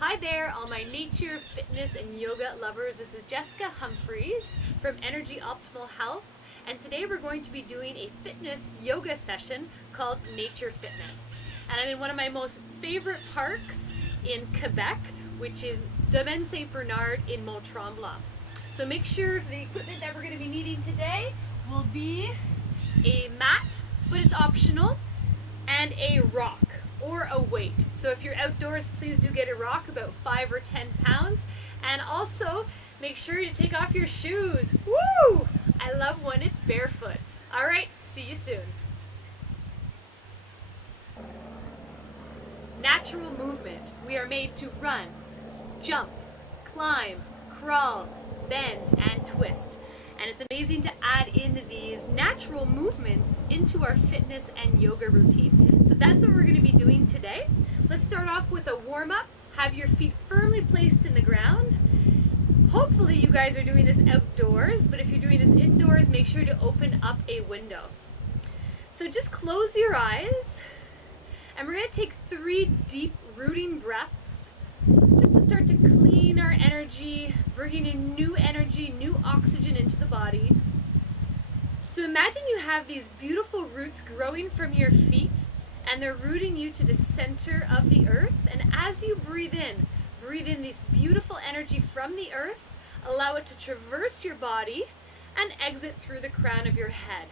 Hi there, all my nature, fitness, and yoga lovers. This is Jessica Humphreys from EnerJ Optimal Health, and today we're going to be doing a fitness yoga session called Nature Fitness. And I'm in one of my most favorite parks in Quebec, which is Domaine Saint Bernard in Mont-Tremblant. So make sure the equipment that we're going to be needing today will be a mat, but it's optional, and a rock or a weight. So if you're outdoors, please do get a rock, about 5 or 10 pounds. And also make sure to take off your shoes. Woo! I love when it's barefoot. All right, see you soon. Natural movement. We are made to run, jump, climb, crawl, bend, and twist. And it's amazing to add in these natural movements into our fitness and yoga routine. So that's what we're going to be doing today. Let's start off with a warm-up. Have your feet firmly placed in the ground. Hopefully you guys are doing this outdoors, but if you're doing this indoors, make sure to open up a window. So just close your eyes, and we're going to take 3 deep rooting breaths just to start to clean our energy, bringing in new energy, new oxygen into the body. So imagine you have these beautiful roots growing from your feet, and they're rooting you to the center of the earth. And as you breathe in this beautiful energy from the earth, allow it to traverse your body and exit through the crown of your head.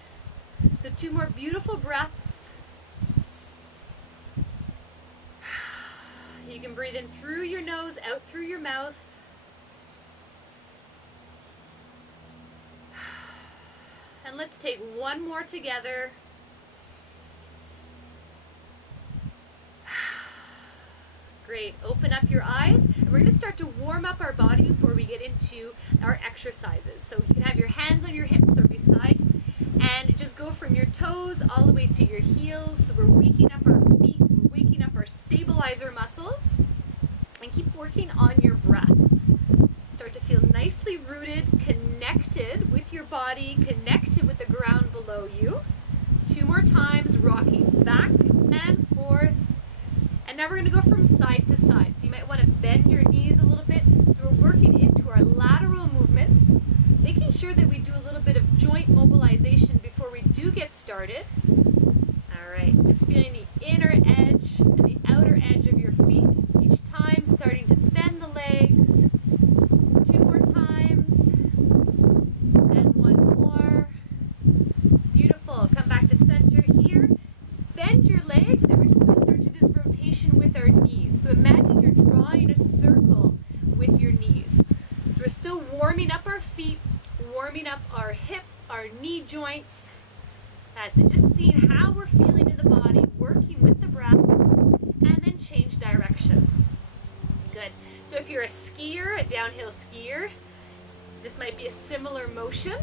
So 2 more beautiful breaths. You can breathe in through your nose, out through your mouth. And let's take 1 more together. Great. Open up your eyes, and we're going to start to warm up our body before we get into our exercises. So you can have your hands on your hips or beside, and just go from your toes all the way to your heels. So we're waking up our feet, we're waking up our stabilizer muscles, and keep working on your breath. Start to feel nicely rooted, connected with your body, connected with the ground below you. 2 more times, rocking back and forth. And now we're going to go from side to side. So you might want to bend your knees a little bit. So we're working into our lateral movements, making sure that we do a little bit of joint mobilization before we do get started. All right, just feeling the inner edge and the outer edge of your feet. Each time starting to bend the legs. 2 more times. And 1 more. Beautiful. Come back to center here. Bend your legs, and we're just going to start to do this rotation with our knees. So imagine you're drawing a circle with your knees. So we're still warming up our feet, warming up our hip, our knee joints. That's it. Just seeing how we're feeling in the body, working with the breath, and then change direction. Good. So if you're a skier, a downhill skier, this might be a similar motion.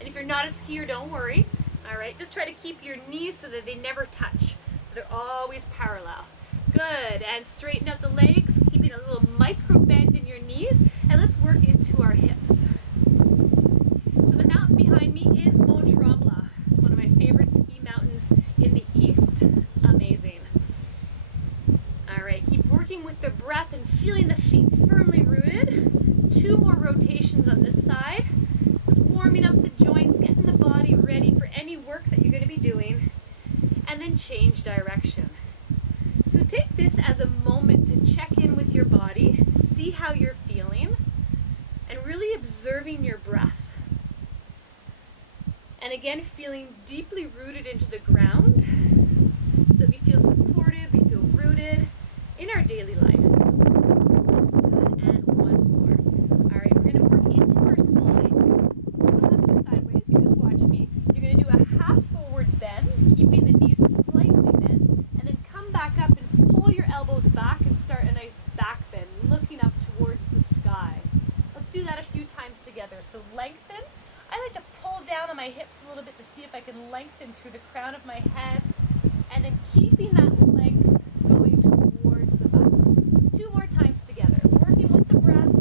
And if you're not a skier, don't worry. All right, just try to keep your knees so that they never touch. They're always parallel. Good, and straighten out the legs, keeping a little micro bend in your knees, and let's work into our hips. So the mountain behind me is Mont-Tremblant. It's one of my favorite ski mountains in the east. Amazing. All right, keep working with the breath and feeling the feet firmly rooted. 2 more rotations on this side. Just warming up the joints, getting the body ready for any work that you're going to be doing, and then change direction. So take this as a moment to check in with your body, see how you're feeling, and really observing your breath. And again, feeling deeply rooted into the ground so that we feel supported, we feel rooted in our daily life. Good, and 1 more. All right, we're going to work into our slide. So don't have to go sideways, you just watch me. You're going to do a half forward bend, keeping the knees slightly bent, and then come back up and pull your elbows back and start a nice back bend, looking up towards the sky. Let's do that a few times together. So lengthen. I like to pull down on my hips a little bit to see if I can lengthen through the crown of my head, and then keeping that length going towards the back. 2 more times together, working with the breath,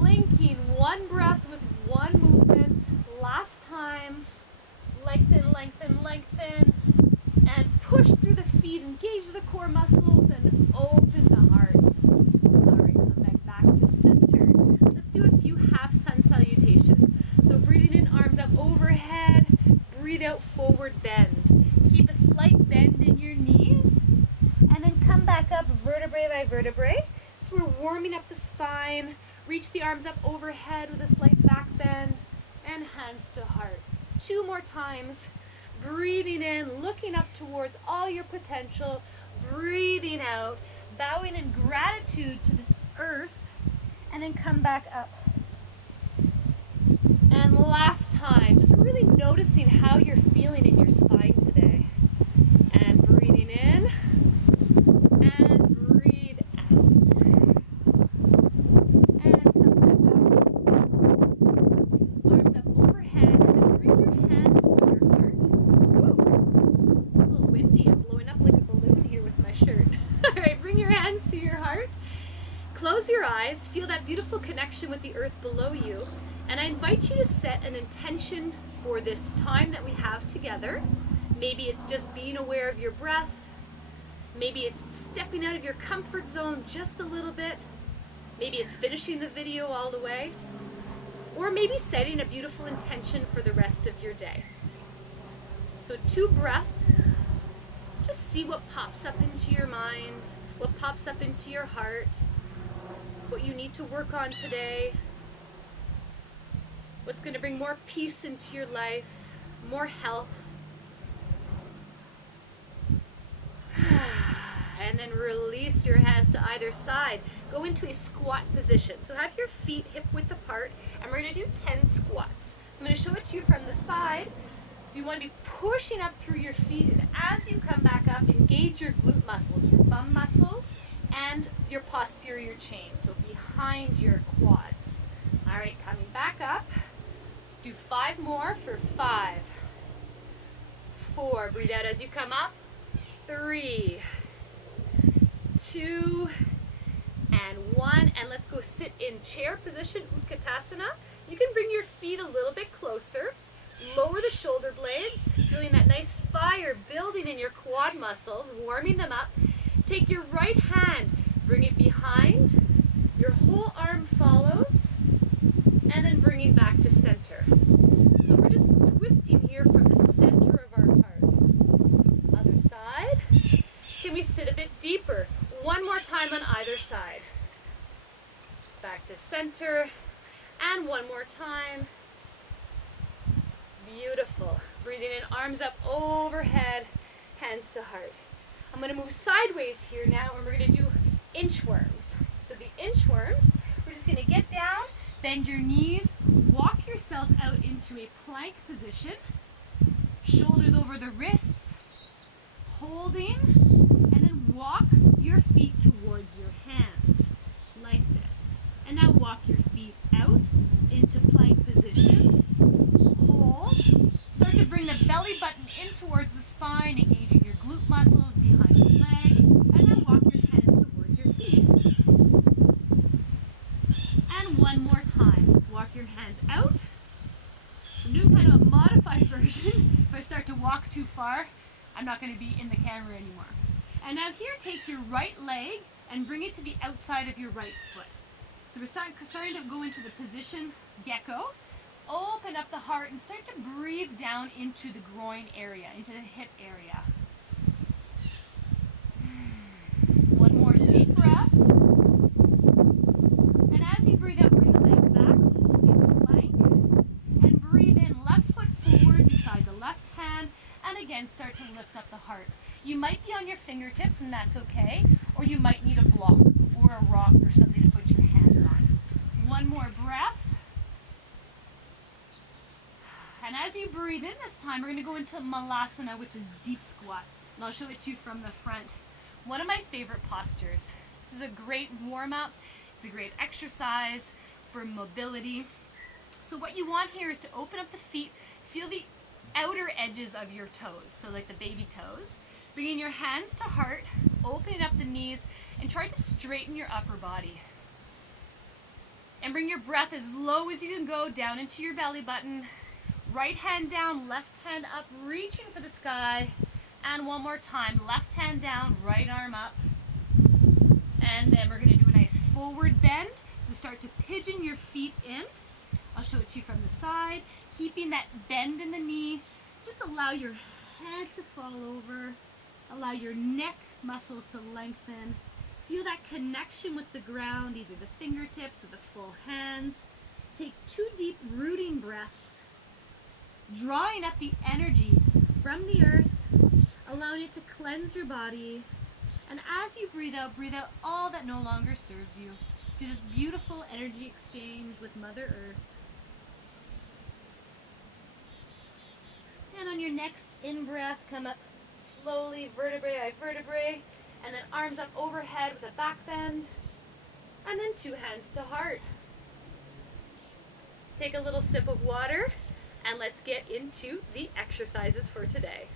linking 1 breath with 1 movement. Last time, lengthen, lengthen, lengthen, and push through the feet, engage the core muscles, and and open the heart. All right, come back to center. Let's do a few half sun salutations. So breathing in, arms up overhead. Breathe out, forward bend. Keep a slight bend in your knees. And then come back up vertebrae by vertebrae. So we're warming up the spine. Reach the arms up overhead with a slight back bend. And hands to heart. 2 more times. Breathing in, looking up towards all your potential. Breathing out, bowing in gratitude to this earth. And then come back up. And last time, just really noticing how you're feeling in your spine today. And breathing in. And breathe out. And come back up. Arms up overhead. And then bring your hands to your heart. Woo. A little windy. I'm blowing up like a balloon here with my shirt. Alright, bring your hands to your heart. Close your eyes. Feel that beautiful connection with the earth below you. And I invite you to set an intention for this time that we have together. Maybe it's just being aware of your breath. Maybe it's stepping out of your comfort zone just a little bit. Maybe it's finishing the video all the way. Or maybe setting a beautiful intention for the rest of your day. So 2 breaths. Just see what pops up into your mind, what pops up into your heart, what you need to work on today. What's going to bring more peace into your life, more health. And then release your hands to either side. Go into a squat position. So have your feet hip width apart, and we're going to do 10 squats. So I'm going to show it to you from the side. So you want to be pushing up through your feet, and as you come back up, engage your glute muscles, your bum muscles, and your posterior chain, so behind your quads. All right, coming back up. Do 5 more for 5, 4, breathe out as you come up, 3, 2, and 1, and let's go sit in chair position, Utkatasana. You can bring your feet a little bit closer, lower the shoulder blades, feeling that nice fire building in your quad muscles, warming them up. Take your right hand, bring it behind, your whole arm follows, and then bring it back to center. So we're just twisting here from the center of our heart. Other side. Can we sit a bit deeper? 1 more time on either side. Back to center. And 1 more time. Beautiful. Breathing in, arms up overhead, hands to heart. I'm going to move sideways here now, and we're going to do inchworms. So the inchworms, we're just going to get down, bend your knees, walk yourself out into a plank position, shoulders over the wrists, holding, and then walk your feet towards your hands, like this. And now walk your feet out into plank position, hold, start to bring the belly button in towards the spine, engaging your glute muscles behind your legs, and then walk your hands towards your feet. And 1 more time. Walk your hands out. I'm doing kind of a modified version. If I start to walk too far, I'm not going to be in the camera anymore. And now here, take your right leg and bring it to the outside of your right foot. So we're starting to go into the position gecko. Open up the heart and start to breathe down into the groin area, into the hip area. 1 more deep breath. And as you breathe out, bring the leg back, holding plank. And breathe in, left foot forward beside the left hand. And again, start to lift up the heart. You might be on your fingertips, and that's okay. Or you might need a block or a rock or something to put your hands on. 1 more breath. And as you breathe in this time, we're going to go into Malasana, which is deep squat. And I'll show it to you from the front. One of my favorite postures. This is a great warm-up. It's a great exercise for mobility. So what you want here is to open up the feet, feel the outer edges of your toes, so like the baby toes. Bringing your hands to heart, opening up the knees, and try to straighten your upper body. And bring your breath as low as you can go down into your belly button. Right hand down, left hand up, reaching for the sky. And 1 more time, left hand down, right arm up. And then we're going to do a nice forward bend. So start to pigeon your feet in. I'll show it to you from the side. Keeping that bend in the knee. Just allow your head to fall over. Allow your neck muscles to lengthen. Feel that connection with the ground, either the fingertips or the full hands. Take 2 deep rooting breaths, drawing up the energy from the earth, allowing it to cleanse your body. And as you breathe out all that no longer serves you. Do this beautiful energy exchange with Mother Earth. And on your next in-breath, come up slowly, vertebrae by vertebrae, and then arms up overhead with a back bend, and then 2 hands to heart. Take a little sip of water, and let's get into the exercises for today.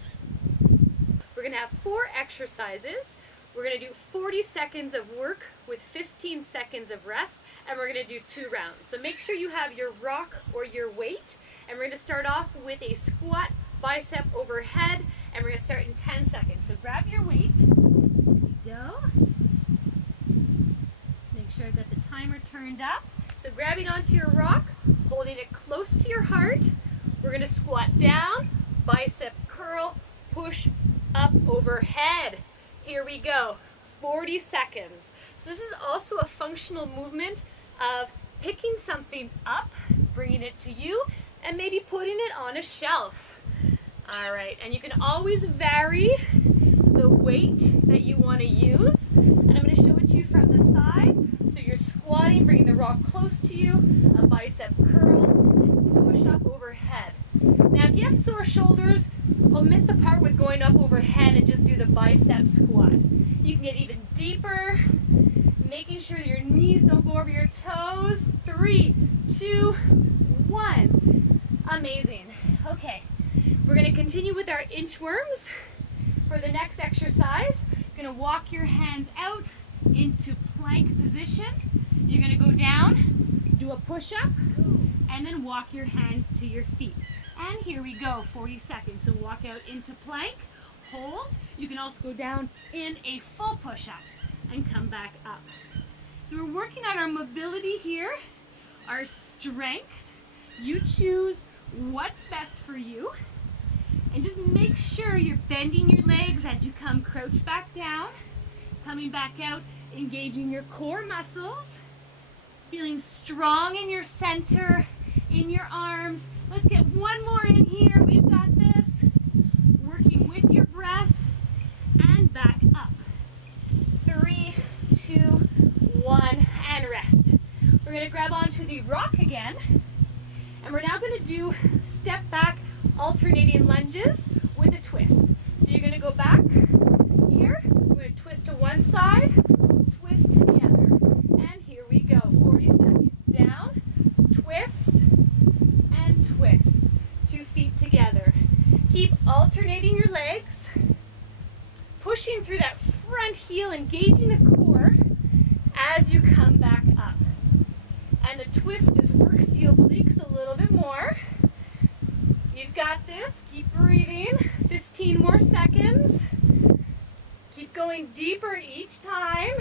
We're going to have 4 exercises. We're going to do 40 seconds of work with 15 seconds of rest, and we're going to do 2 rounds. So make sure you have your rock or your weight, and we're going to start off with a squat, bicep overhead, and we're going to start in 10 seconds. So grab your weight. Here we go. Make sure I've got the timer turned up. So grabbing onto your rock, holding it close to your heart. We're going to squat down, bicep curl, push up overhead. Here we go. 40 seconds. So this is also a functional movement of picking something up, bringing it to you, and maybe putting it on a shelf. All right, and you can always vary the weight that you want to use. And I'm going to show it to you from the side. So you're squatting, bringing the rock close to you, a bicep curl, and push up overhead. Now, if you have sore shoulders, omit the part with going up overhead and just do the bicep squat. You can get even deeper, making sure your knees don't go over your toes. 3, 2, 1. Amazing. Okay. We're going to continue with our inchworms for the next exercise. You're going to walk your hands out into plank position. You're going to go down, do a push-up, and then walk your hands to your feet. And here we go, 40 seconds. So walk out into plank, hold. You can also go down in a full push-up and come back up. So we're working on our mobility here, our strength. You choose what's best for you. And just make sure you're bending your legs as you come crouch back down, coming back out, engaging your core muscles, feeling strong in your center, in your arms. Let's get one more in here. We've got this. Working with your breath and back up. 3, 2, 1, and rest. We're going to grab onto the rock again, and we're now going to do step back alternating lunges with a twist. So you're going to go back here, we're going to twist to one side, twist to the other, and here we go, 40 seconds. Down, twist, and twist. 2 feet together. Keep alternating your legs, pushing through that front heel, engaging the core as you come back up. And the twist just works the obliques a little bit more. You've got this. Keep breathing. 15 more seconds. Keep going deeper each time.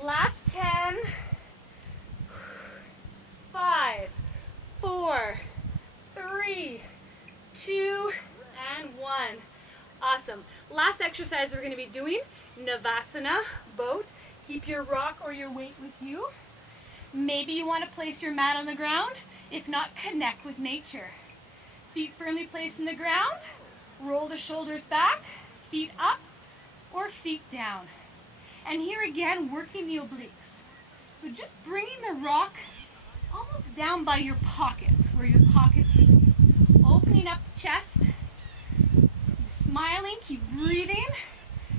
Last 10. 5, 4, 3, 2, and 1. Awesome. Last exercise we're going to be doing, Navasana, boat. Keep your rock or your weight with you. Maybe you want to place your mat on the ground. If not, connect with nature. Feet firmly placed in the ground. Roll the shoulders back, feet up or feet down. And here again, working the obliques. So just bringing the rock almost down by your pockets, where your pockets would be. Opening up the chest, smiling, keep breathing.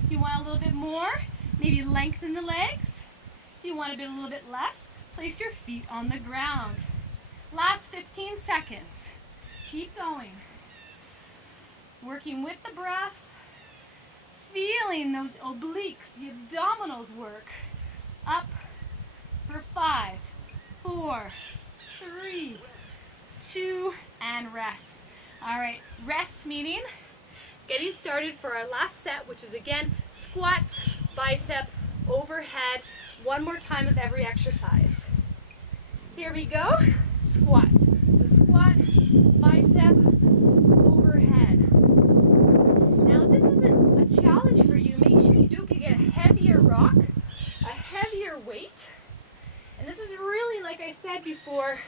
If you want a little bit more, maybe lengthen the legs. If you want a little bit less, place your feet on the ground. Last 15 seconds. Keep going. Working with the breath, feeling those obliques, the abdominals work. Up for 5, 4, 3, 2, and rest. All right, rest meaning getting started for our last set, which is again squats, bicep, overhead. One more time of every exercise. Here we go. Squat. So squat, bicep, overhead. Now this isn't a challenge for you. Make sure you do get a heavier rock, a heavier weight. And this is really, like I said before,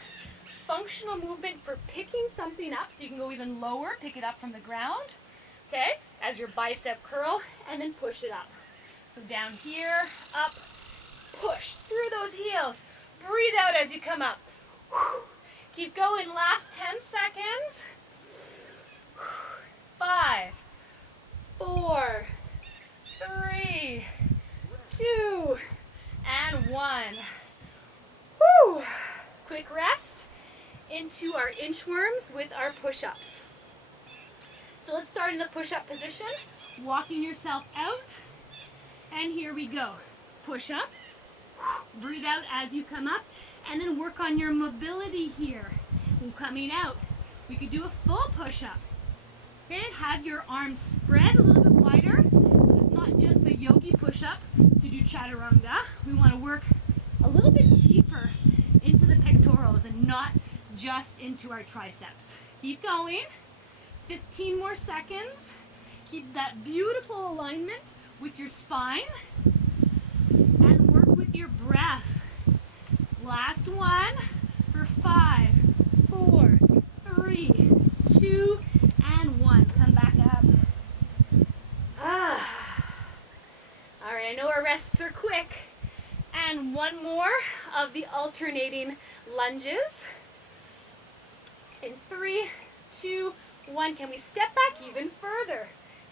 functional movement for picking something up, so you can go even lower, pick it up from the ground, okay, as your bicep curl, and then push it up. So down here, up, push through those heels. Breathe out as you come up. Keep going, last 10 seconds. 5, 4, 3, 2, and 1. Woo! Quick rest into our inchworms with our push-ups. So let's start in the push-up position, walking yourself out, and here we go. Push up, breathe out as you come up, and then work on your mobility here. And coming out, we could do a full push-up. Okay, have your arms spread a little bit wider, so it's not just the yogi push-up to do chaturanga. We want to work a little bit deeper into the pectorals and not just into our triceps. Keep going. 15 more seconds. Keep that beautiful alignment with your spine and work with your breath. Last one for 5, 4, 3, 2, and 1. Come back up. All right, I know our rests are quick. And one more of the alternating lunges. In 3, 2, 1. Can we step back even further?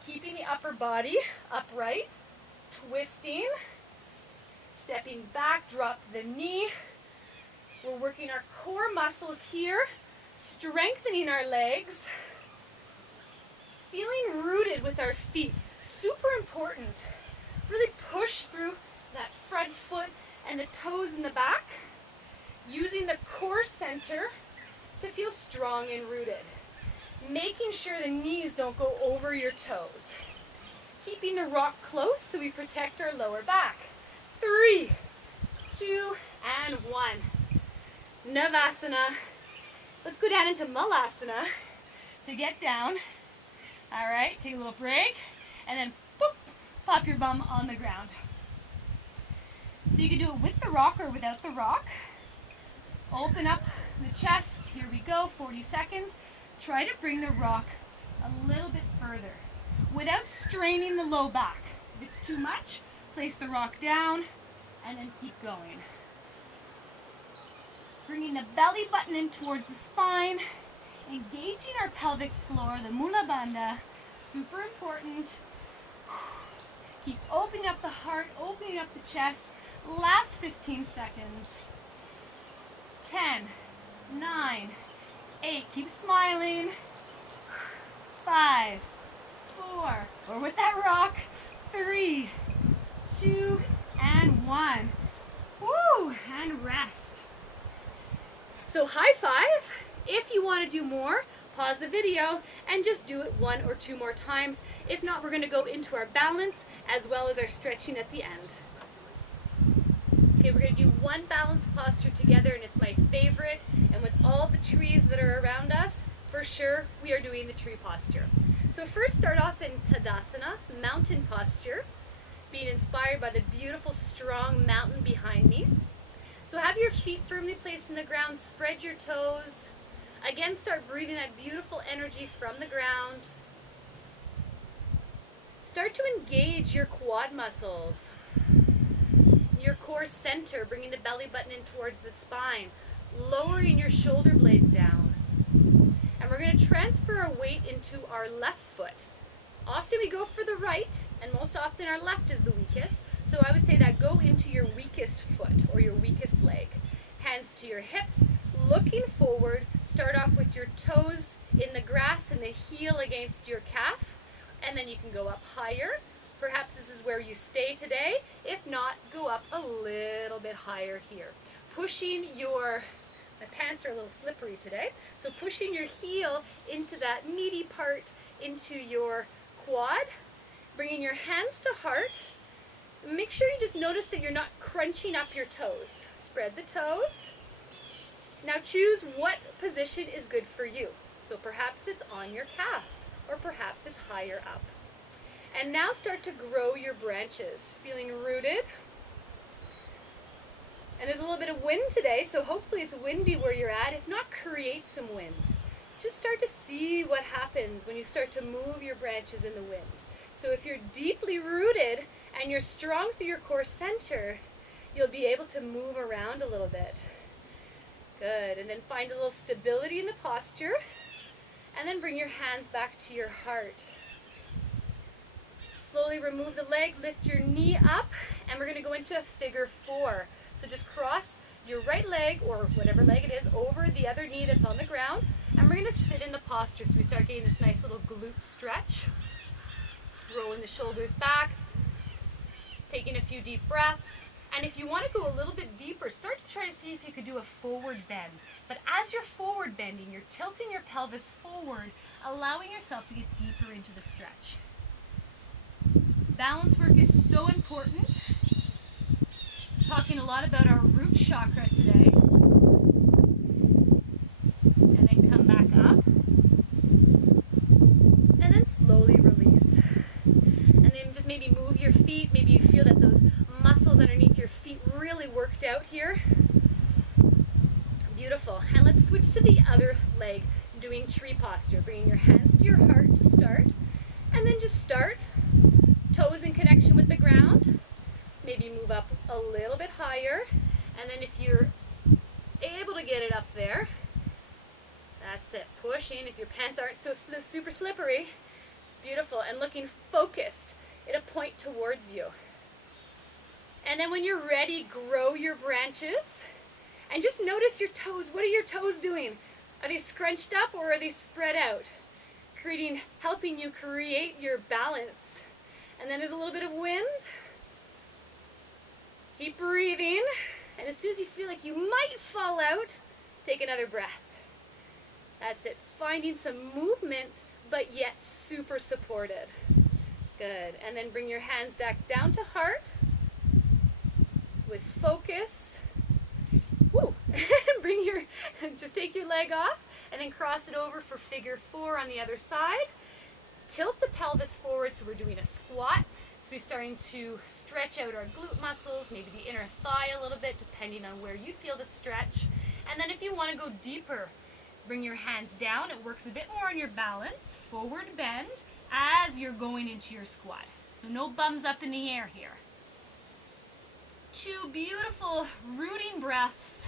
Keeping the upper body upright, twisting, stepping back, drop the knee. We're working our core muscles here, strengthening our legs, feeling rooted with our feet. Super important. Really push through that front foot and the toes in the back, using the core center to feel strong and rooted. Making sure the knees don't go over your toes. Keeping the rock close so we protect our lower back. 3, 2, and 1. Navasana. Let's go down into Malasana to get down. All right, take a little break, and then boop, pop your bum on the ground. So you can do it with the rock or without the rock. Open up the chest. Here we go, 40 seconds. Try to bring the rock a little bit further without straining the low back. If it's too much, place the rock down and then keep going. Bringing the belly button in towards the spine, engaging our pelvic floor, the Mula Bandha, super important. Keep opening up the heart, opening up the chest. Last 15 seconds. 10, 9, 8, keep smiling. 5, 4, or with that rock. 3, 2, and 1. Woo, and rest. So high five. If you want to do more, pause the video and just do it 1 or 2 more times. If not, we're going to go into our balance as well as our stretching at the end. Okay, we're going to do one balanced posture together, and it's my favorite. And with all the trees that are around us, for sure, we are doing the tree posture. So first start off in Tadasana, mountain posture, being inspired by the beautiful, strong mountain behind me. So have your feet firmly placed in the ground, spread your toes. Again, start breathing that beautiful energy from the ground. Start to engage your quad muscles, your core center, bringing the belly button in towards the spine, lowering your shoulder blades down. And we're going to transfer our weight into our left foot. Often we go for the right, and most often our left is the weakest. So I would say that go into your weakest foot or your weakest leg. Hands to your hips, looking forward. Start off with your toes in the grass and the heel against your calf, and then you can go up higher. Perhaps this is where you stay today. If not, go up a little bit higher here. Pushing my pants are a little slippery today, so pushing your heel into that meaty part, into your quad, bringing your hands to heart. Make make sure you just notice that you're not crunching up your toes. Spread the toes. Now choose what position is good for you. So perhaps it's on your calf, or perhaps it's higher up. And now start to grow your branches, feeling rooted. And there's a little bit of wind today, so hopefully it's windy where you're at. If not, create some wind. Just start to see what happens when you start to move your branches in the wind. So if you're deeply rooted and you're strong through your core center, you'll be able to move around a little bit. Good, and then find a little stability in the posture, and then bring your hands back to your heart. Slowly remove the leg, lift your knee up, and we're going to go into a figure 4. So just cross your right leg, or whatever leg it is, over the other knee that's on the ground, and we're going to sit in the posture. So we start getting this nice little glute stretch, rolling the shoulders back, taking a few deep breaths. And if you want to go a little bit deeper, start to try to see if you could do a forward bend. But as you're forward bending, you're tilting your pelvis forward, allowing yourself to get deeper into the stretch. Balance work is so important. Talking a lot about our root chakra today. And then come back up. And then slowly release. And then just maybe move your feet. Maybe you feel that those muscles underneath your feet really worked out here. Beautiful. And let's switch to the other leg, doing tree posture. Bringing your hands to your heart to start. And then just start. Toes in connection with the ground. Maybe move up a little bit higher. And then if you're able to get it up there, that's it. Pushing. If your pants aren't so super slippery. Beautiful. And looking focused at a point towards you. And then when you're ready, grow your branches. And just notice your toes. What are your toes doing? Are they scrunched up or are they spread out? Helping you create your balance. And then there's a little bit of wind. Keep breathing. And as soon as you feel like you might fall out, take another breath. That's it. Finding some movement, but yet super supported. Good. And then bring your hands back down to heart with focus. Woo! Just take your leg off and then cross it over for figure 4 on the other side. Tilt the pelvis forward, so we're doing a squat. So we're starting to stretch out our glute muscles, maybe the inner thigh a little bit, depending on where you feel the stretch. And then if you want to go deeper, bring your hands down. It works a bit more on your balance. Forward bend as you're going into your squat. So no bums up in the air here. 2 beautiful rooting breaths.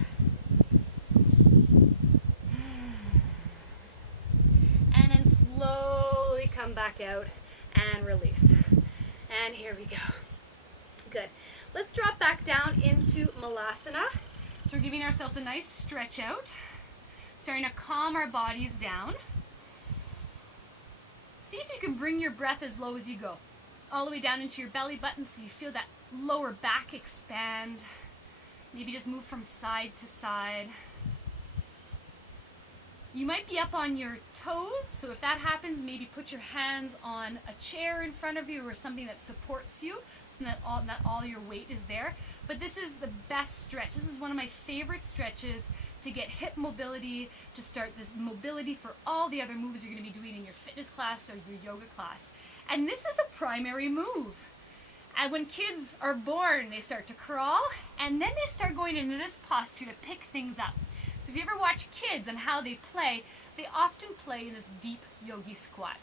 And then slowly come back out and release. And here we go. Good. Let's drop back down into Malasana. So we're giving ourselves a nice stretch out. Starting to calm our bodies down. See if you can bring your breath as low as you go. All the way down into your belly button so you feel that lower back expand. Maybe just move from side to side. You might be up on your toes, so if that happens, maybe put your hands on a chair in front of you or something that supports you so that all your weight is there. But this is the best stretch. This is one of my favorite stretches to get hip mobility, to start this mobility for all the other moves you're going to be doing in your fitness class or your yoga class. And this is a primary move. And when kids are born, they start to crawl, and then they start going into this posture to pick things up. So if you ever watch kids and how they often play in this deep yogi squat.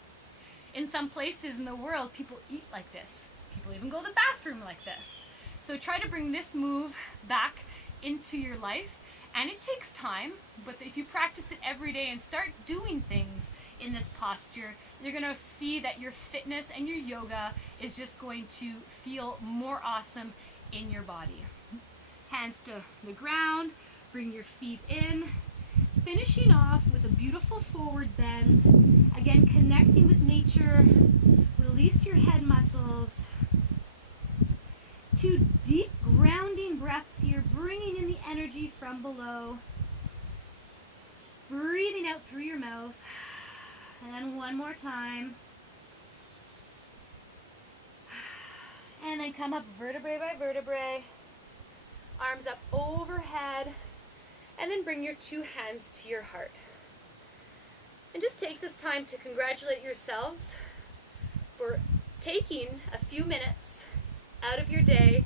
In some places in the world, people eat like this. People even go to the bathroom like this. So try to bring this move back into your life. And it takes time, but if you practice it every day and start doing things in this posture, you're going to see that your fitness and your yoga is just going to feel more awesome in your body. Hands to the ground, bring your feet in, finishing off with a beautiful forward bend. Again, connecting with nature, release your head muscles. 2 deep grounding breaths here, bringing in the energy from below. Breathing out through your mouth. And then one more time. And then come up vertebrae by vertebrae. Arms up overhead. And then bring your two hands to your heart. And just take this time to congratulate yourselves for taking a few minutes out of your day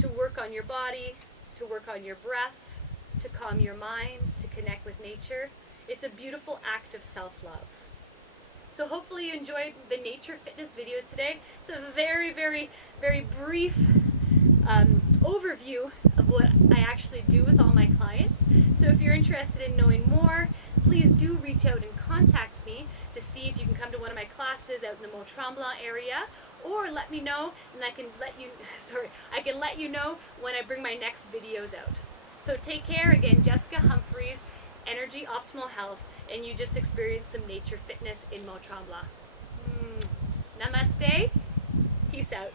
to work on your body, to work on your breath, to calm your mind, to connect with nature. It's a beautiful act of self-love. So hopefully you enjoyed the nature fitness video today. It's a very, very, very brief overview of what I actually do with all my clients. So if you're interested in knowing more, please do reach out and contact me to see if you can come to one of my classes out in the Mont-Tremblant area, or let me know and I can let you know when I bring my next videos out. So take care. Again, Jessica Humphreys, EnerJ Optimal Health, and you just experienced some nature fitness in Mont-Tremblant. Namaste. Peace out.